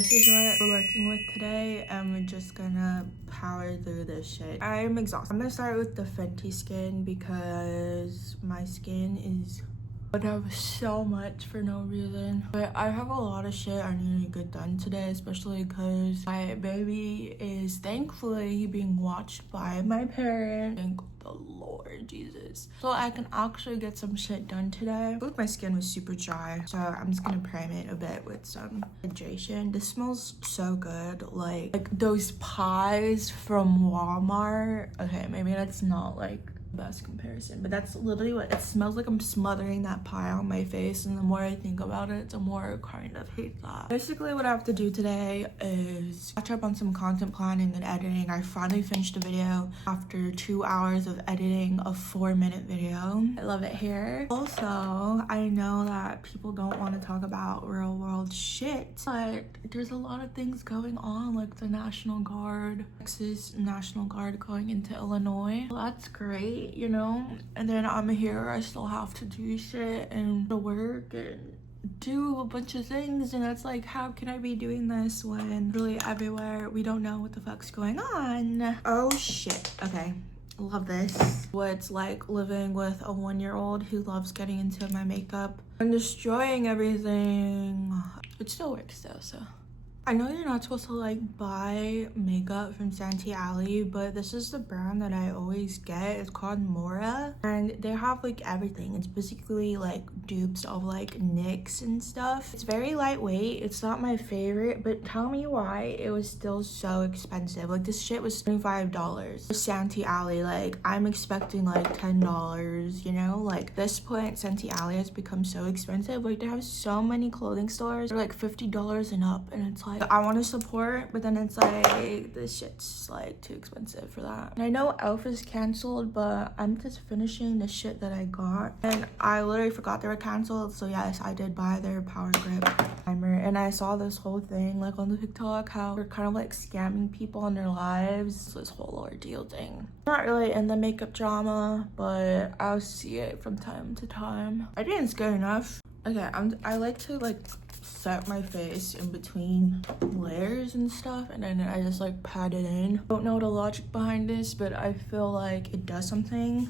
this is what we're working with today, and we're just gonna power through this shit. I'm exhausted. I'm gonna start with the Fenty skin because my skin is whatever so much for no reason. But I have a lot of shit I need to get done today, especially because my baby is thankfully being watched by my parents. Thank the Lord Jesus. So I can actually get some shit done today. I feel like my skin was super dry, so I'm just gonna prime it a bit with some hydration. This smells so good, like those pies from Walmart. Okay, maybe that's not like best comparison, but that's literally what it smells like. I'm smothering that pie on my face, and the more I think about it, the more I kind of hate that. Basically what I have to do today is catch up on some content planning and editing. I finally finished a video after 2 hours of editing a 4-minute video. I love it here. Also, I know that people don't want to talk about real world shit, but there's a lot of things going on, like the National Guard, Texas National Guard going into Illinois. Well, that's great, you know. And then I'm here, I still have to do shit and to work and do a bunch of things, and it's like, how can I be doing this when really everywhere we don't know what the fuck's going on? Oh shit. Okay, love this. What's like living with a 1-year-old who loves getting into my makeup and destroying everything. It still works though, so I know you're not supposed to like buy makeup from Santee Alley, but this is the brand that I always get. It's called Mora, and they have like everything. It's basically like dupes of like NYX and stuff. It's very lightweight. It's not my favorite, but tell me why it was still so expensive. Like this shit was $25. Santee Alley, like I'm expecting like $10, you know? Like this point, Santee Alley has become so expensive. Like they have so many clothing stores. They're like $50 and up, and it's like I want to support, but then it's like this shit's like too expensive for that. And I know Elf is canceled, but I'm just finishing the shit that I got, and I literally forgot they were canceled. So yes, I did buy their Power Grip primer, and I saw this whole thing like on the TikTok how they're kind of like scamming people in their lives. This whole ordeal thing. Not really in the makeup drama, but I'll see it from time to time. I think it's good enough. Okay, I like to like set my face in between layers and stuff, and then I just like pat it in. Don't know the logic behind this, but I feel like it does something.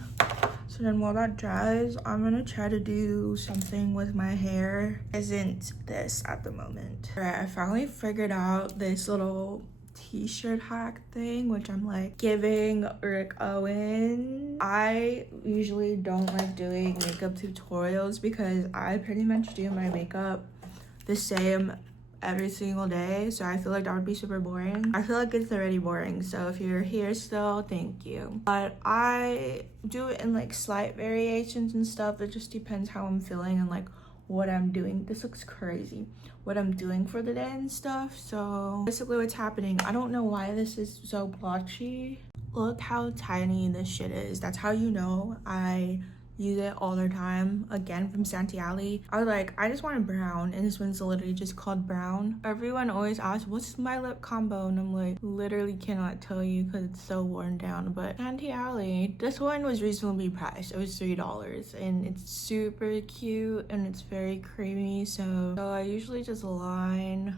So then while that dries, I'm gonna try to do something with my hair. Isn't this at the moment. All right, I finally figured out this little t-shirt hack thing, which I'm like giving Rick Owen. I usually don't like doing makeup tutorials because I pretty much do my makeup the same every single day, so I feel like that would be super boring. I feel like it's already boring, so if you're here still, thank you. But I do it in like slight variations and stuff. It just depends how I'm feeling and like what I'm doing. This looks crazy. What I'm doing for the day and stuff. So basically what's happening, I don't know why this is so blotchy. Look how tiny this shit is. That's how you know I use it all the time. Again, from Santee Alley. I was like, I just want a brown, and this one's literally just called brown. Everyone always asks, what's my lip combo? And I'm like, literally cannot tell you because it's so worn down. But Santee Alley, this one was reasonably priced. It was $3, and it's super cute and it's very creamy. So I usually just line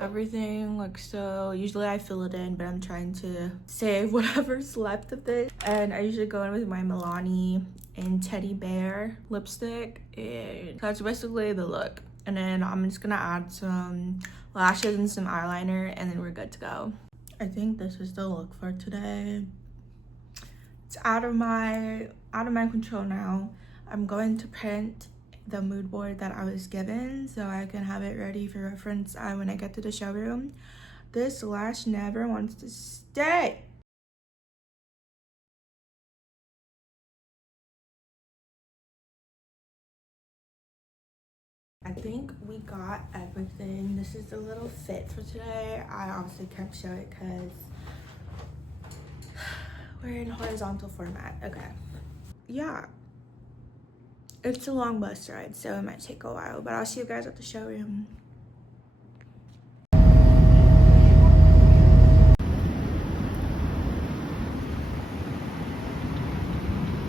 everything like so. Usually I fill it in, but I'm trying to save whatever's left of this. And I usually go in with my Milani and Teddy Bear lipstick, and that's basically the look. And then I'm just gonna add some lashes and some eyeliner, and then we're good to go. I think this is the look for today. It's out of my control now. I'm going to print the mood board that I was given so I can have it ready for reference when I get to the showroom. This lash never wants to stay. I think we got everything. This is the little fit for today. I obviously can't show it because we're in horizontal format. Okay. Yeah. It's a long bus ride, so it might take a while, but I'll see you guys at the showroom. I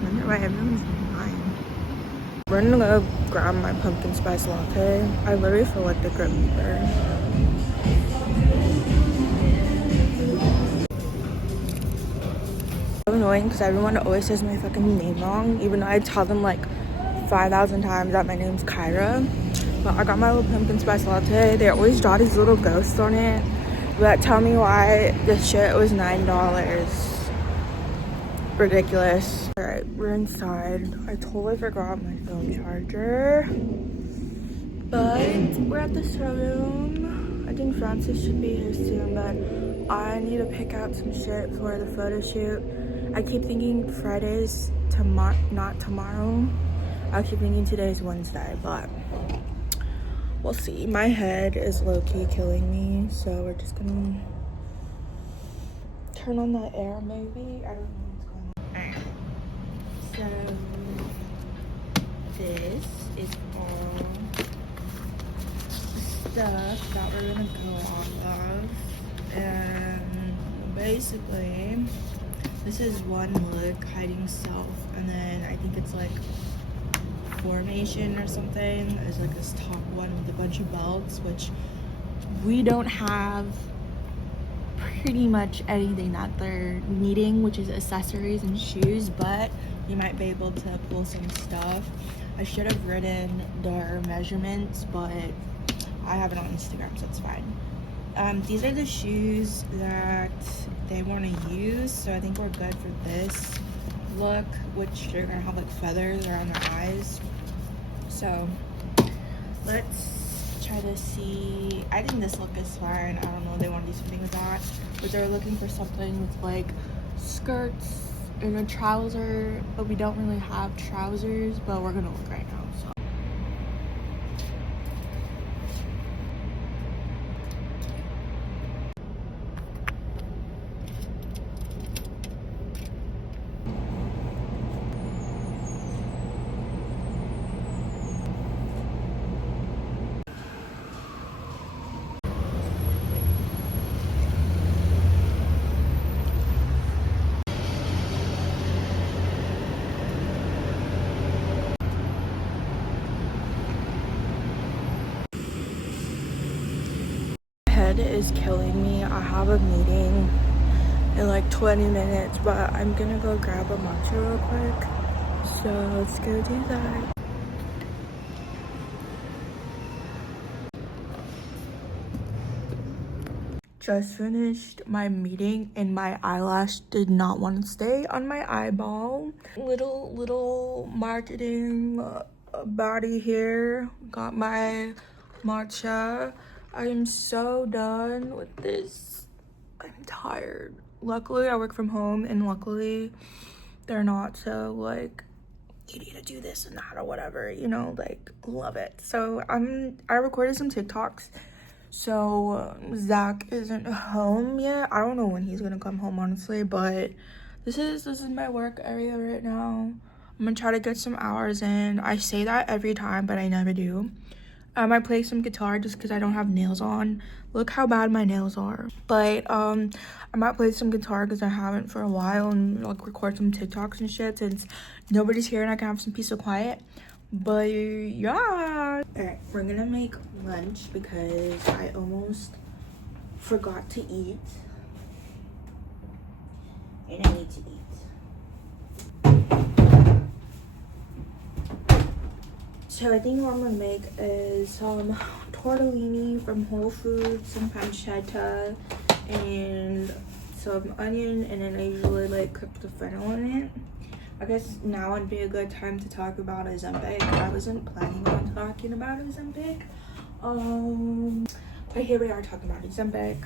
wonder why everyone's in line. We're gonna go grab my pumpkin spice latte. I literally feel like the Grim Reaper. annoying because everyone always says my fucking name wrong, even though I tell them like 5,000 times that my name's Kyra. But I got my little pumpkin spice latte. They always draw these little ghosts on it. But tell me why this shit was $9. Ridiculous. Alright, we're inside. I totally forgot my phone charger. But we're at the showroom. I think Francis should be here soon, but I need to pick out some shit for the photo shoot. I keep thinking Friday's not tomorrow. I keep thinking today's Wednesday, but we'll see. My head is low-key killing me, so we're just gonna turn on the air maybe. I don't know what's going on. Alright. So this is all stuff that we're gonna go off of, and basically this is one look, hiding self, and then I think it's like formation or something is like this top one with a bunch of belts, which we don't have pretty much anything that they're needing, which is accessories and shoes, but you might be able to pull some stuff. I should have written their measurements, but I have it on Instagram, so it's fine. These are the shoes that they want to use, so I think we're good for this look, which they're gonna have like feathers around their eyes. So let's try to see. I think this look is fine. I don't know, they want to do something with that, but they're looking for something with like skirts and a trouser, but we don't really have trousers, but we're gonna look right now. So head is killing me. I have a meeting in like 20 minutes, but I'm gonna go grab a matcha real quick, so let's go do that. Just finished my meeting and my eyelash did not want to stay on my eyeball. Little marketing body here. Got my matcha. I am so done with this. I'm tired. Luckily I work from home, and luckily they're not so like, you need to do this and that or whatever, you know, like, love it. So I recorded some TikToks. So Zach isn't home yet. I don't know when he's gonna come home, honestly, but this is my work area right now. I'm gonna try to get some hours in. I say that every time, but I never do. I play some guitar just because I don't have nails on. Look how bad my nails are. But I might play some guitar because I haven't for a while, and like record some TikToks and shit since nobody's here and I can have some peace and quiet. But yeah. Alright, we're gonna make lunch because I almost forgot to eat. And I need to eat. So I think what I'm gonna make is some tortellini from Whole Foods, some pancetta, and some onion, and then I usually like cook the fennel in it. I guess now would be a good time to talk about Ozempic. I wasn't planning on talking about Ozempic. But here we are talking about Ozempic.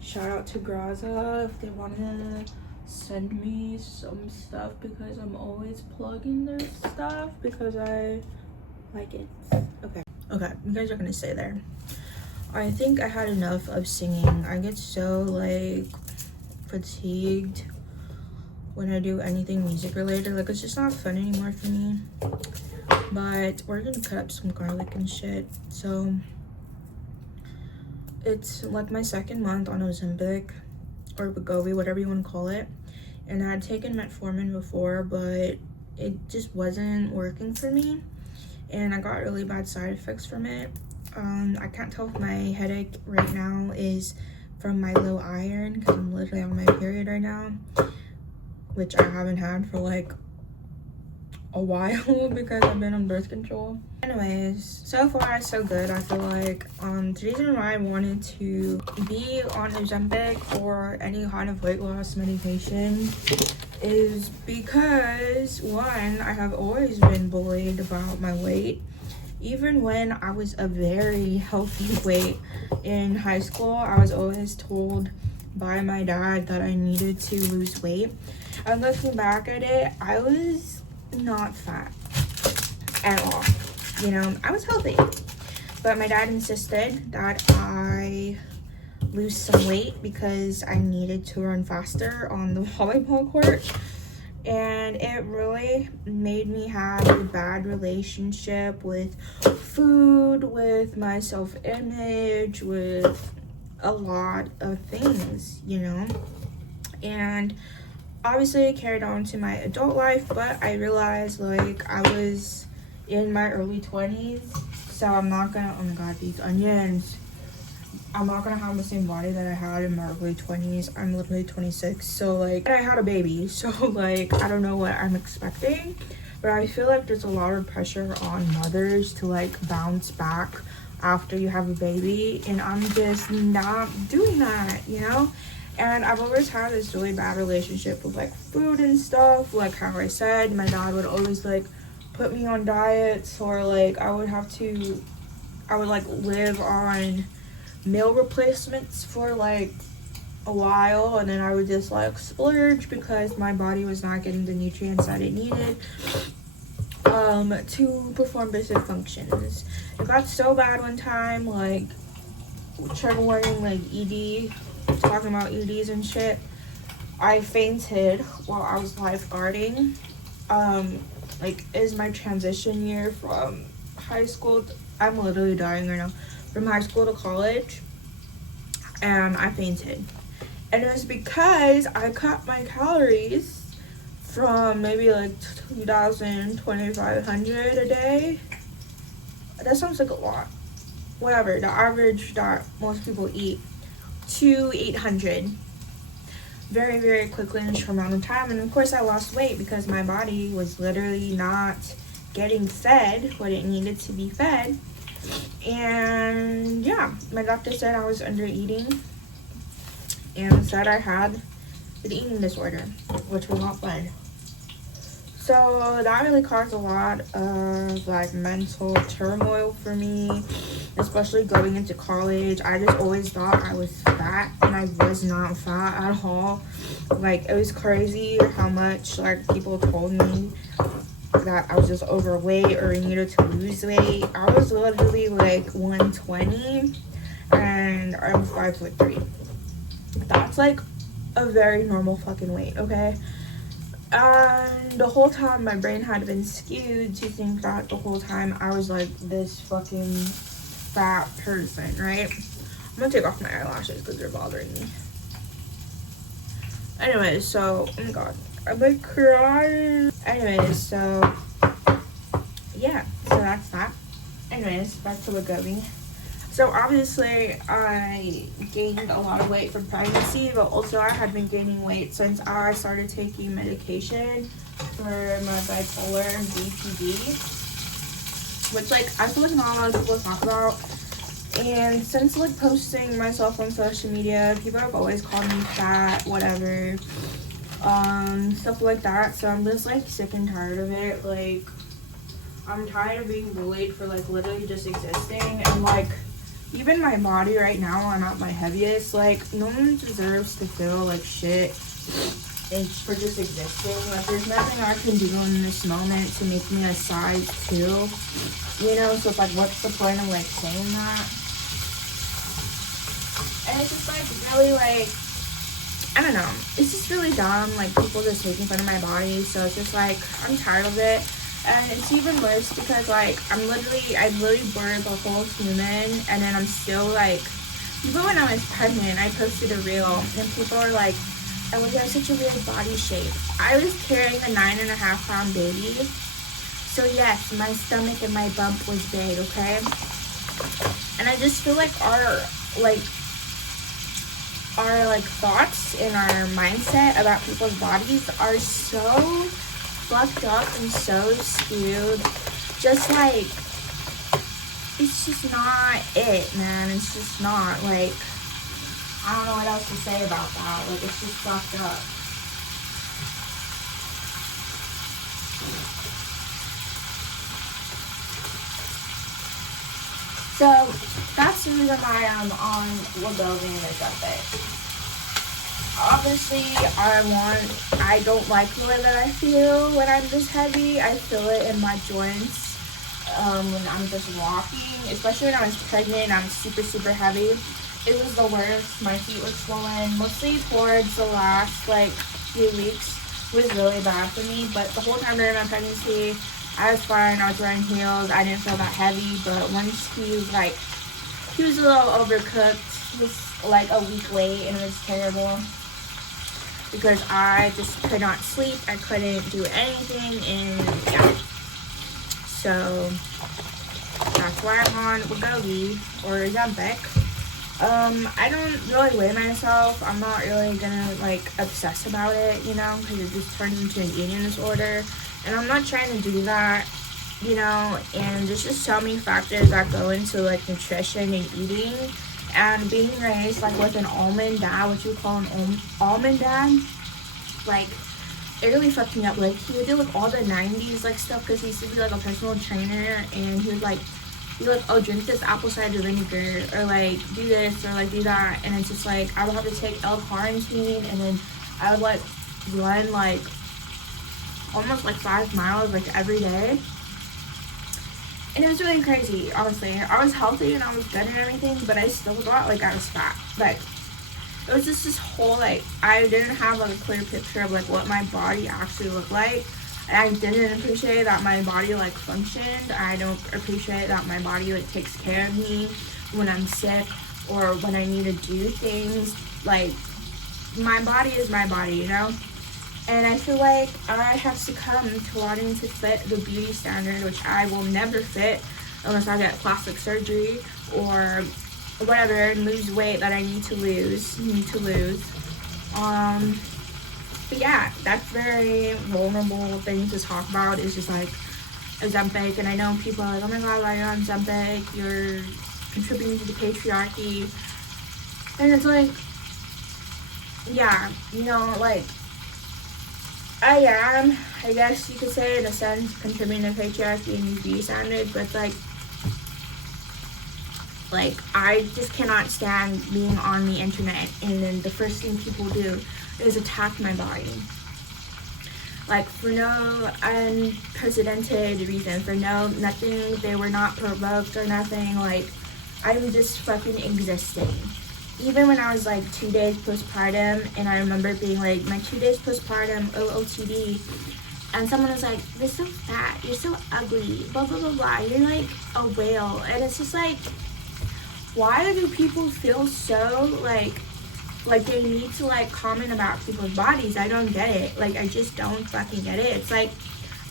Shout out to Graza if they want to send me some stuff, because I'm always plugging their stuff because I like it. Okay, you guys are gonna stay there. I think I had enough of singing. I get so like fatigued when I do anything music related. Like, it's just not fun anymore for me. But we're gonna cut up some garlic and shit. So it's like my second month on Ozempic or Wegovy, whatever you want to call it, and I had taken metformin before, but it just wasn't working for me, and I got really bad side effects from it. I can't tell if my headache right now is from my low iron, because I'm literally on my period right now, which I haven't had for like a while because I've been on birth control. Anyways, so far so good. I feel like the reason why I wanted to be on Ozempic or any kind of weight loss medication is because, one, I have always been bullied about my weight. Even when I was a very healthy weight in high school, I was always told by my dad that I needed to lose weight. And looking back at it, I was not fat at all. You know, I was healthy. But my dad insisted that I lose some weight because I needed to run faster on the volleyball court. And it really made me have a bad relationship with food, with my self-image, with a lot of things, you know. And obviously it carried on to my adult life, but I realized like I was in my early 20s, so I'm not gonna, oh my god, these onions. I'm not gonna have the same body that I had in my early 20s. I'm literally 26, so like, I had a baby, so like, I don't know what I'm expecting, but I feel like there's a lot of pressure on mothers to like bounce back after you have a baby, and I'm just not doing that, you know. And I've always had this really bad relationship with like food and stuff. Like how I said, my dad would always like put me on diets, or like I would like live on meal replacements for like a while, and then I would just like splurge because my body was not getting the nutrients that it needed to perform basic functions. It got so bad one time, like trigger warning, like ED, talking about EDs and shit. I fainted while I was lifeguarding. Like, is my transition year from high school I'm literally dying right now, from high school to college, and I fainted. And it was because I cut my calories from maybe like 2,000, 2,500 a day. That sounds like a lot. Whatever, the average that most people eat, to 800 very, very quickly in a short amount of time. And of course I lost weight because my body was literally not getting fed what it needed to be fed. And yeah, my doctor said I was under eating and said I had an eating disorder, which was not fun. So that really caused a lot of like mental turmoil for me, especially going into college. I just always thought I was fat, and I was not fat at all. Like, it was crazy how much like people told me that I was just overweight or needed to lose weight. I was literally like 120 and I'm 5'3". That's like a very normal fucking weight, okay? And the whole time my brain had been skewed to think that the whole time I was like this fucking fat person, right? I'm gonna take off my eyelashes because they're bothering me. Anyways, so, oh my god, I'm like crying. Anyways, so yeah, so that's that. Anyways, back to Wegovy. So obviously I gained a lot of weight from pregnancy, but also I had been gaining weight since I started taking medication for my bipolar and BPD, which like I feel like not a lot of people talk about. And since like posting myself on social media, people have always called me fat, whatever, stuff like that. So I'm just like sick and tired of it. Like, I'm tired of being bullied for like literally just existing. And like, even my body right now, I'm at my heaviest. Like, no one deserves to feel like shit and for just existing. Like, there's nothing I can do in this moment to make me a size 2, you know? So it's like, what's the point of like saying that? And it's just like really like, I don't know, it's just really dumb, like people just making fun of my body. So it's just like, I'm tired of it. And it's even worse because like I literally burned the whole human, and then I'm still like, even when I was pregnant, I posted a reel and people are like, oh, you have such a weird body shape. I was carrying a 9.5-pound baby, so yes, my stomach and my bump was big, okay? And I just feel like our like our like thoughts and our mindset about people's bodies are so fucked up and so skewed. Just like, it's just not it, man. It's just not, like, I don't know what else to say about that. Like, it's just fucked up. So that's the reason why I'm on Wegovy and Ozempic. Obviously, I don't like the way that I feel when I'm this heavy. I feel it in my joints when I'm just walking, especially when I was pregnant. I'm super, super heavy. It was the worst. My feet were swollen, mostly towards the last like few weeks. It was really bad for me, but the whole time during my pregnancy, I was fine. I was wearing heels. I didn't feel that heavy, but once he was a little overcooked. He was like a week late, and it was terrible because I just could not sleep. I couldn't do anything, and yeah. So that's why I'm on Wegovy or Ozempic. I don't really weigh myself. I'm not really gonna like obsess about it, you know, because it just turns into an eating disorder, and I'm not trying to do that, you know. And there's just so many factors that go into like nutrition and eating, and being raised like with an almond dad, what you call an almond dad, like it really fucked me up. Like he would do like all the 90s like stuff, because he used to be like a personal trainer, and he would like be like, oh, drink this apple cider vinegar, or like do this, or like do that. And it's just like I would have to take L-carnitine, and then I would like run like almost like 5 miles like every day, and it was really crazy. Honestly, I was healthy and I was good and everything, but I still thought like I was fat. Like it was just this whole like, I didn't have like a clear picture of like what my body actually looked like. And I didn't appreciate that my body like functioned. I don't appreciate that my body like takes care of me when I'm sick or when I need to do things. Like my body is my body, you know. And I feel like I have succumbed to wanting to fit the beauty standard, which I will never fit unless I get plastic surgery or whatever, and lose weight that I need to lose. But yeah, that's very vulnerable thing to talk about. Is just like Ozempic, and I know people are like, oh my god, why are you on Ozempic? You're contributing to the patriarchy. And it's like, yeah, you know, like I am, I guess you could say, in a sense, contributing to patriarchy and these beauty standards, but it's like I just cannot stand being on the internet, and then the first thing people do is attack my body, like for no unprecedented reason, for nothing. They were not provoked or nothing. Like I'm just fucking existing. Even when I was like 2 days postpartum, and I remember being like, my 2 days postpartum, OOTD, and someone was like, you're so fat, you're so ugly, blah blah blah blah, you're like a whale. And it's just like, why do people feel so like they need to like comment about people's bodies? I don't get it. Like I just don't fucking get it. It's like,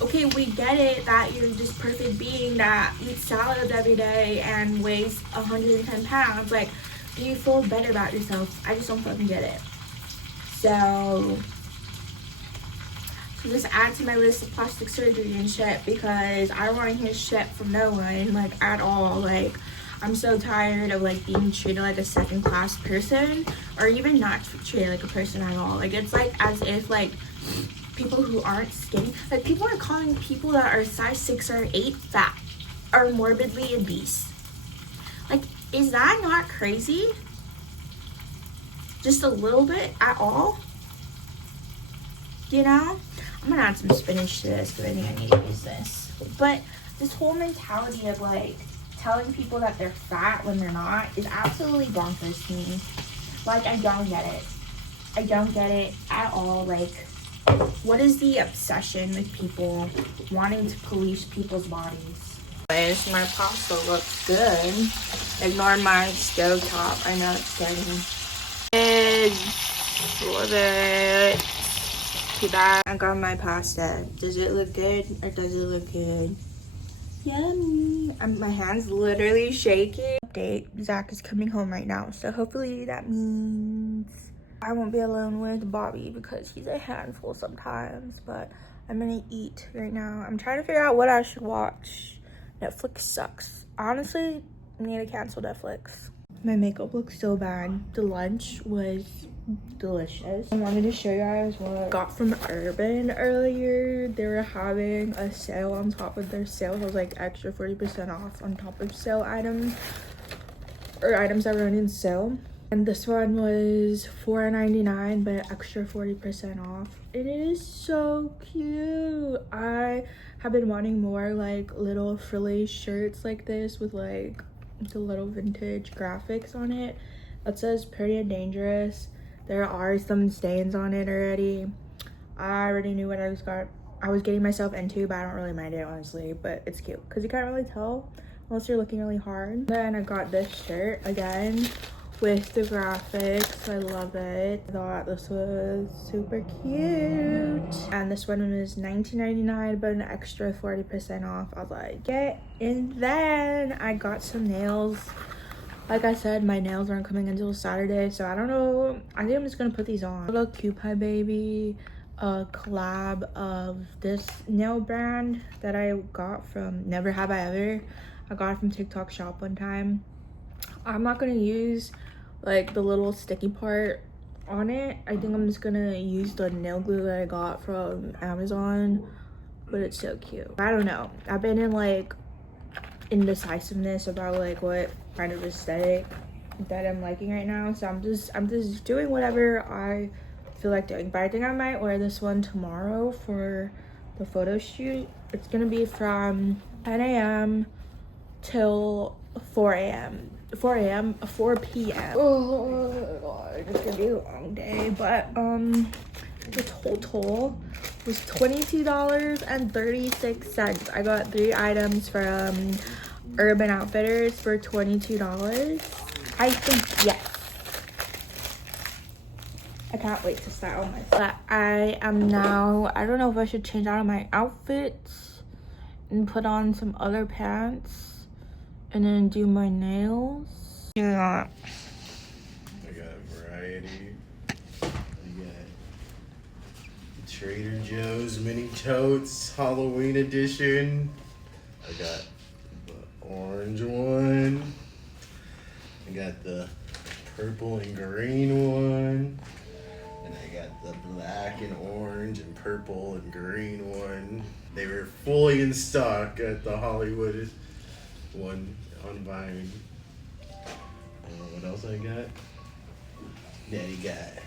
okay, we get it that you're this perfect being that eats salads every day and weighs 110 pounds. Like, do you feel better about yourself? I just don't fucking get it. So just add to my list of plastic surgery and shit, because I don't want to hear shit from no one, like at all. Like I'm so tired of like being treated like a second class person, or even not treated like a person at all. Like it's like as if like people who aren't skinny, like people are calling people that are size 6 or 8 fat or morbidly obese. Like, is that not crazy? Just a little bit at all? You know? I'm gonna add some spinach to this because I think I need to use this. But this whole mentality of like telling people that they're fat when they're not is absolutely bonkers to me. Like, I don't get it. I don't get it at all. Like, what is the obsession with people wanting to police people's bodies? Anyways, my pasta looks good. Ignore my stove top. I know it's getting love it. Too bad. I got my pasta. Does it look good or does it look good? Yummy. My hand's literally shaking. Update. Zach is coming home right now, so hopefully that means friends. I won't be alone with Bobby because he's a handful sometimes, but I'm gonna eat right now. I'm trying to figure out what I should watch. Netflix sucks. Honestly, I need to cancel Netflix. My makeup looks so bad. The lunch was delicious. I wanted to show you guys what I got from Urban earlier. They were having a sale on top of their sale. It was like extra 40% off on top of sale items, or items that were running sale. And this one was $4.99 but extra 40% off. And it is so cute. I have been wanting more like little frilly shirts like this with like the little vintage graphics on it. It says Pretty and Dangerous. There are some stains on it already. I already knew what I was getting myself into, but I don't really mind it honestly. But it's cute because you can't really tell unless you're looking really hard. Then I got this shirt again with the graphics. I love it. I thought this was super cute. And this one was $19.99 but an extra 40% off. I was like, get in. Then I got some nails. Like I said, my nails aren't coming until Saturday, so I don't know. I think I'm just gonna put these on. Little Cupid Baby, a collab of this nail brand that I got from Never Have I Ever. I got it from TikTok Shop one time. I'm not gonna use like the little sticky part on it. I think I'm just gonna use the nail glue that I got from Amazon, but it's so cute. I don't know. I've been in like indecisiveness about like what kind of aesthetic that I'm liking right now, so I'm just doing whatever I feel like doing. But I think I might wear this one tomorrow for the photo shoot. It's gonna be from 10 a.m. till 4 p.m. Oh god, it's gonna be a long day. But the total was $22.36. I got 3 items from Urban Outfitters for $22. I think yes. I can't wait to style myself. But I am now, I don't know if I should change out of my outfits and put on some other pants and then do my nails. Yeah. I got a variety. I got Trader Joe's mini totes Halloween edition. I got the orange one. I got the purple and green one. And I got the black and orange and purple and green one. They were fully in stock at the Hollywood one on Vine. What else I got? Daddy got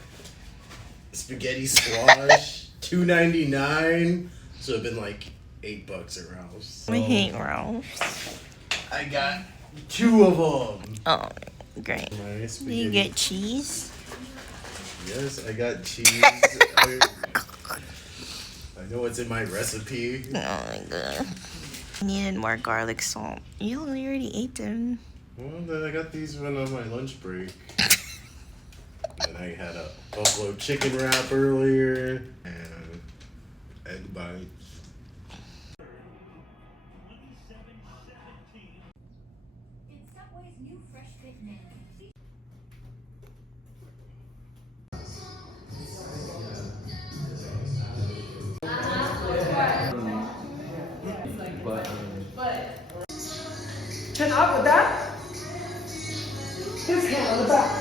spaghetti squash, $2.99. So it'd been like $8 at Ralph's. I hate Ralph's. I got 2 of them. Oh, great. Do you get cheese? Yes, I got cheese. I know what's in my recipe. Oh my god. I needed more garlic salt. You already ate them. Well, then I got these when on my lunch break. And I had a buffalo chicken wrap earlier and egg bites. Chin up with that. His hand on the back.